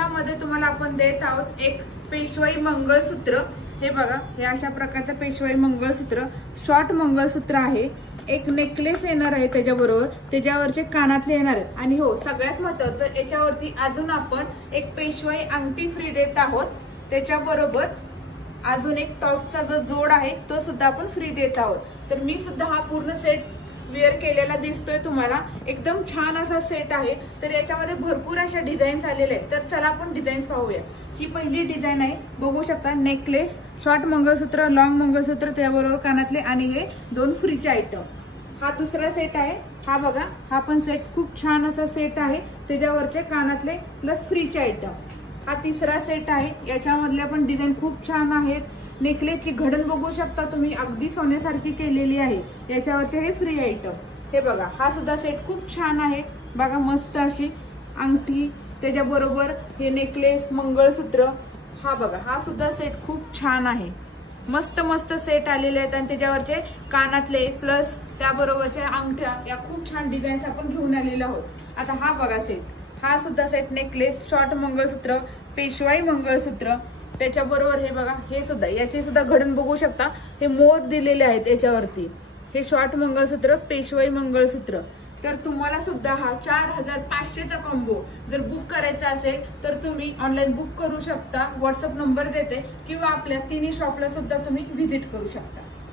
याच्यामध्ये तुम्हाला आपण देत आहोत एक पेशवाई मंगळसूत्र। हे बघा, हे अशा प्रकारचं पेशवाई मंगळसूत्र, शॉर्ट मंगळसूत्र आहे। एक नेकलेस येणार आहे त्याच्याबरोबर, त्याच्यावरचे कानातले येणार आहेत। आणि हो, सगळ्यात महत्त्वाचं याच्यावरती अजून आपण एक पेशवाई अंगठी फ्री देत आहोत। त्याच्याबरोबर अजून एक टॉप्सचा जो जोड आहे तो सुद्धा आपण फ्री देत आहोत। तर मी सुद्धा हा पूर्ण सेट वेअर केलेला दिसतोय तुम्हाला, एकदम छान असा सेट आहे। तर याच्यामध्ये भरपूर अशा डिझाईन्स आलेल्या आहेत। तर चला आपण डिझाईन्स पाहूया। ही पहिली डिझाईन आहे, बघू शकता, नेकलेस, शॉर्ट मंगळसूत्र, लॉंग मंगळसूत्र, त्याबरोबर कानातले आणि हे 2 फ्रीचे आयटम। हा दुसरा सेट आहे, हा बघा, हा पण सेट खूप छान असा सेट आहे, त्याच्यावरचे कानातले प्लस फ्रीचे आयटम। हा तिसरा सेट आहे, याच्यामधल्या पण डिझाईन खूप छान आहेत। नेकलेसची घडण बघू शकता तुम्ही, अगदी सोन्यासारखी केलेली आहे। याच्यावरचे हे फ्री आयटम। हे बघा, हा सुद्धा सेट खूप छान आहे, बघा, मस्त अशी अंगठी, त्याच्याबरोबर हे नेकलेस, मंगळसूत्र। हा बघा, हा सुद्धा सेट खूप छान आहे, मस्त मस्त सेट आलेले आहेत आणि त्याच्यावरचे कानातले प्लस त्याबरोबरच्या अंगठ्या, या खूप छान डिझाईन्स आपण घेऊन आलेलो आहोत। आता हा बघा सेट, हा सुद्धा सेट, नेकलेस, शॉर्ट मंगळसूत्र, पेशवाई मंगळसूत्र, त्याच्याबरोबर हे बघा, हे सुद्धा, याचे सुद्धा घडण बघू शकता, हे मोर दिलेले आहेत याच्यावरती। हे शॉर्ट मंगळसूत्र, पेशवाई मंगळसूत्र। तर तुम्हाला सुद्धा हा 4500चा कॉम्बो जर बुक करायचा असेल तर तुम्ही ऑनलाईन बुक करू शकता, व्हॉट्सअप नंबर देते, किंवा आपल्या तिन्ही शॉपला सुद्धा तुम्ही व्हिजिट करू शकता।